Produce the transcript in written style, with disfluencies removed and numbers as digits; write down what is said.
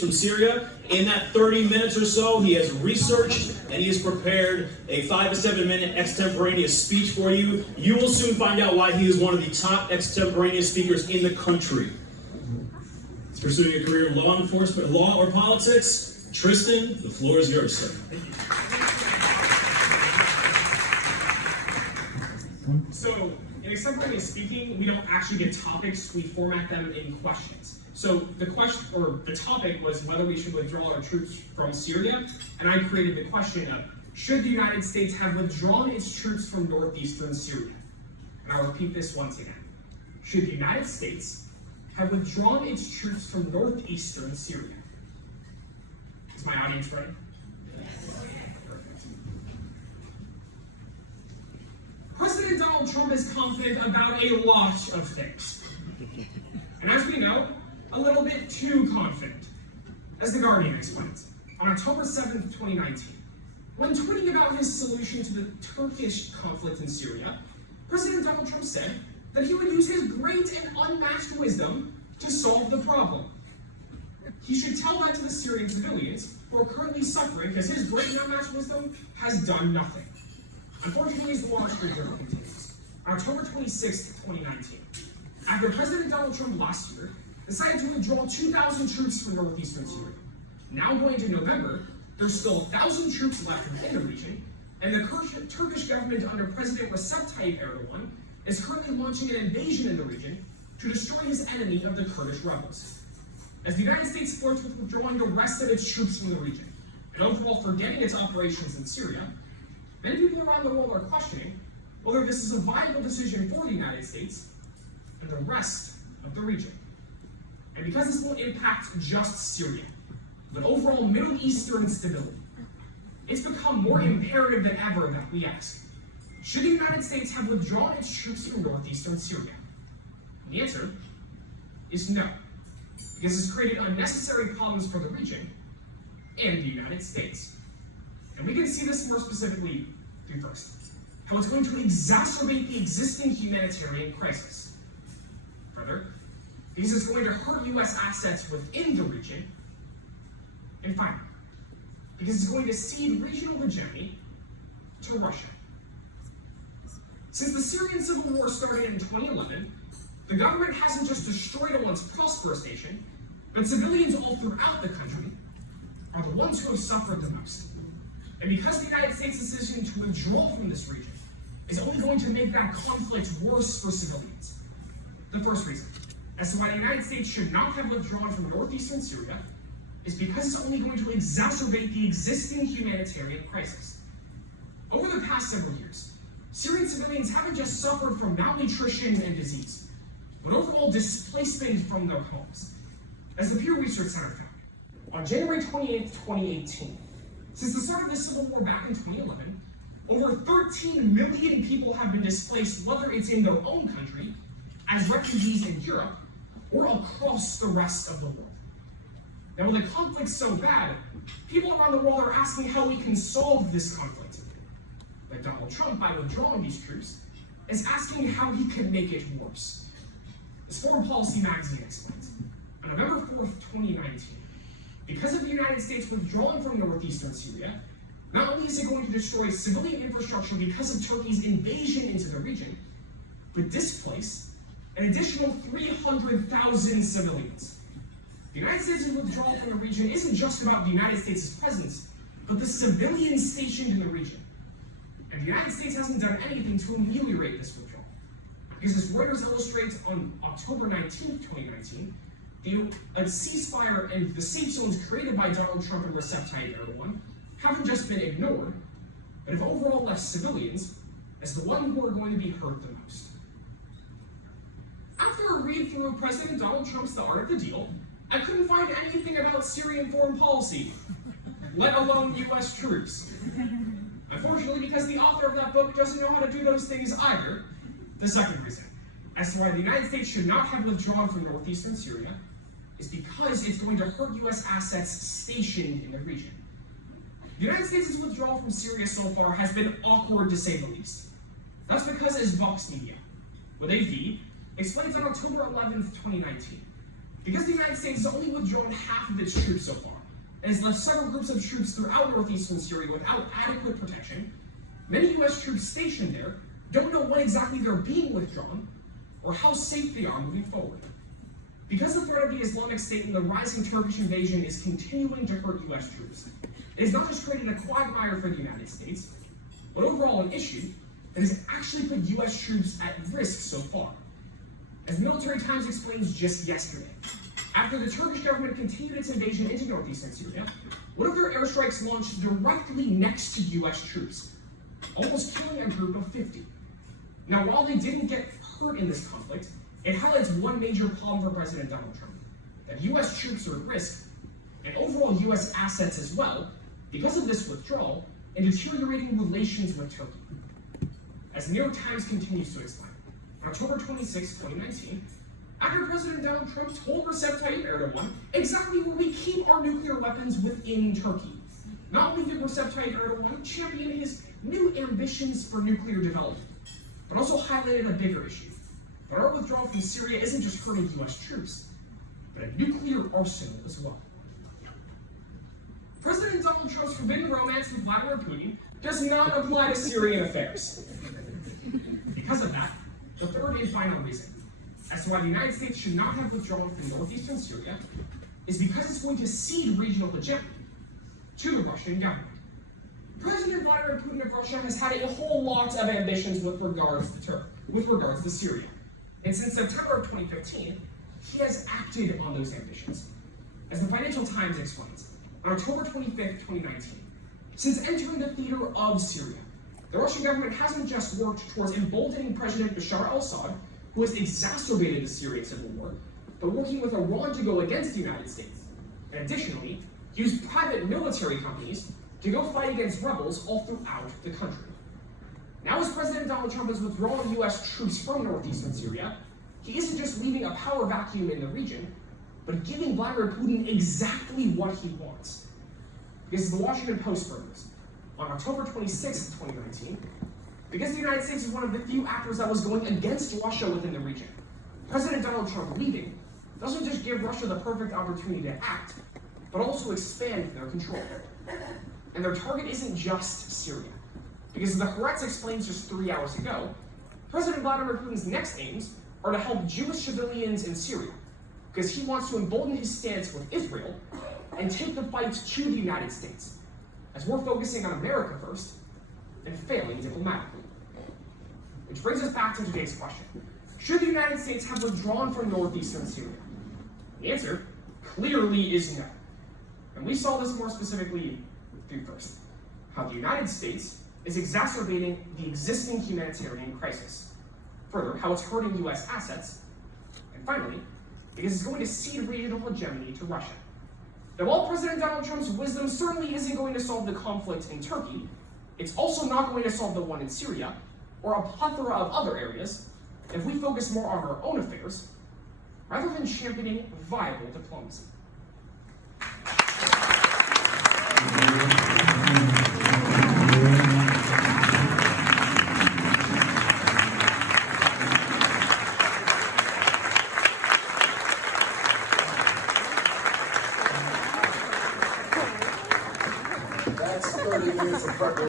troops from Syria. In that 30 minutes or so, he has researched and he has prepared a 5 to 7 minute extemporaneous speech for you. You will soon find out why he is one of the top extemporaneous speakers in the country. He's pursuing a career in law enforcement, law or politics. Tristan, the floor is yours, sir. Thank you. So, in extemporaneous speaking, we don't actually get topics, we format them in questions. So the question, or the topic, was whether we should withdraw our troops from Syria, and I created the question of, should the United States have withdrawn its troops from northeastern Syria? And I'll repeat this once again. Should the United States have withdrawn its troops from northeastern Syria? Is my audience ready? Yes. Perfect. President Donald Trump is confident about a lot of things. And as we know, a little bit too confident. As The Guardian explains, on October 7th, 2019, when tweeting about his solution to the Turkish conflict in Syria, President Donald Trump said that he would use his great and unmatched wisdom to solve the problem. He should tell that to the Syrian civilians who are currently suffering because his great and unmatched wisdom has done nothing. Unfortunately, as the Wall Street Journal continues, on October 26th, 2019, after President Donald Trump last year decided to withdraw 2,000 troops from northeastern Syria, now going into November, there's still 1,000 troops left within the region, and the Turkish government under President Recep Tayyip Erdogan is currently launching an invasion in the region to destroy his enemy of the Kurdish rebels. As the United States flirts with withdrawing the rest of its troops from the region, and overall forgetting its operations in Syria, many people around the world are questioning whether this is a viable decision for the United States and the rest of the region. And because this won't impact just Syria, but overall Middle Eastern stability, it's become more imperative than ever that we ask, should the United States have withdrawn its troops from northeastern Syria? And the answer is no, because it's created unnecessary problems for the region and the United States. And we can see this more specifically through first, how it's going to exacerbate the existing humanitarian crisis. Further, because it's going to hurt U.S. assets within the region. And finally, because it's going to cede regional hegemony to Russia. Since the Syrian civil war started in 2011, the government hasn't just destroyed a once prosperous nation, but civilians all throughout the country are the ones who have suffered the most. And because the United States' decision to withdraw from this region is only going to make that conflict worse for civilians. The first reason as to why the United States should not have withdrawn from northeastern Syria is because it's only going to exacerbate the existing humanitarian crisis. Over the past several years, Syrian civilians haven't just suffered from malnutrition and disease, but overall displacement from their homes. As the Pew Research Center found, on January 28, 2018, since the start of the Civil War back in 2011, over 13 million people have been displaced, whether it's in their own country, as refugees in Europe, or across the rest of the world. Now, when the conflict's so bad, people around the world are asking how we can solve this conflict. But Donald Trump, by withdrawing these troops, is asking how he can make it worse. As Foreign Policy magazine explains, on November 4th, 2019, because of the United States withdrawing from northeastern Syria, not only is it going to destroy civilian infrastructure because of Turkey's invasion into the region, but displace an additional 300,000 civilians. The United States' withdrawal from the region isn't just about the United States' presence, but the civilians stationed in the region. And the United States hasn't done anything to ameliorate this withdrawal. Because as Reuters illustrates on October 19th, 2019, a ceasefire and the safe zones created by Donald Trump and Recep Tayyip Erdogan haven't just been ignored, but have overall left civilians as the ones who are going to be hurt the most. After a read through of President Donald Trump's The Art of the Deal, I couldn't find anything about Syrian foreign policy, let alone U.S. troops. Unfortunately, because the author of that book doesn't know how to do those things either, the second reason as to why the United States should not have withdrawn from northeastern Syria is because it's going to hurt U.S. assets stationed in the region. The United States' withdrawal from Syria so far has been awkward to say the least. That's because, as Vox Media, with a V, explains on October 11th, 2019, Because the United States has only withdrawn half of its troops so far, and has left several groups of troops throughout northeastern Syria without adequate protection, many U.S. troops stationed there don't know when exactly they're being withdrawn or how safe they are moving forward. Because the threat of the Islamic State and the rising Turkish invasion is continuing to hurt U.S. troops, it has not just created a quagmire for the United States, but overall an issue that has actually put U.S. troops at risk so far. As Military Times explains just yesterday, after the Turkish government continued its invasion into northeastern Syria, one of their airstrikes launched directly next to U.S. troops, almost killing a group of 50. Now, while they didn't get hurt in this conflict, it highlights one major problem for President Donald Trump, that U.S. troops are at risk, and overall U.S. assets as well, because of this withdrawal and deteriorating relations with Turkey. As the New York Times continues to explain, on October 26, 2019, after President Donald Trump told Recep Tayyip Erdogan exactly where we keep our nuclear weapons within Turkey, not only did Recep Tayyip Erdogan champion his new ambitions for nuclear development, but also highlighted a bigger issue, that our withdrawal from Syria isn't just hurting U.S. troops, but a nuclear arsenal as well. President Donald Trump's forbidden romance with Vladimir Putin does not apply to Syrian affairs. Because of that, the third and final reason as to why the United States should not have withdrawn from northeastern Syria is because it's going to cede regional hegemony to the Russian government. President Vladimir Putin of Russia has had a whole lot of ambitions with regards to Syria. And since September of 2015, he has acted on those ambitions. As the Financial Times explains, on October 25, 2019, since entering the theater of Syria, the Russian government hasn't just worked towards emboldening President Bashar al-Assad, who has exacerbated the Syrian civil war, but working with Iran to go against the United States, and additionally, used private military companies to go fight against rebels all throughout the country. Now, as President Donald Trump has withdrawn U.S. troops from northeastern Syria, he isn't just leaving a power vacuum in the region, but giving Vladimir Putin exactly what he wants. Because the Washington Post wrote on October 26, 2019, because the United States is one of the few actors that was going against Russia within the region, President Donald Trump leaving doesn't just give Russia the perfect opportunity to act, but also expand their control. And their target isn't just Syria. Because as the Haaretz explains just 3 hours ago, President Vladimir Putin's next aims are to help Jewish civilians in Syria, because he wants to embolden his stance with Israel and take the fight to the United States, as we're focusing on America first and failing diplomatically. Which brings us back to today's question. Should the United States have withdrawn from northeastern Syria? The answer clearly is no. And we saw this more specifically through first, how the United States is exacerbating the existing humanitarian crisis. Further, how it's hurting U.S. assets. And finally, because it's going to cede regional hegemony to Russia. Now, while President Donald Trump's wisdom certainly isn't going to solve the conflict in Turkey, it's also not going to solve the one in Syria, or a plethora of other areas, if we focus more on our own affairs, rather than championing viable diplomacy.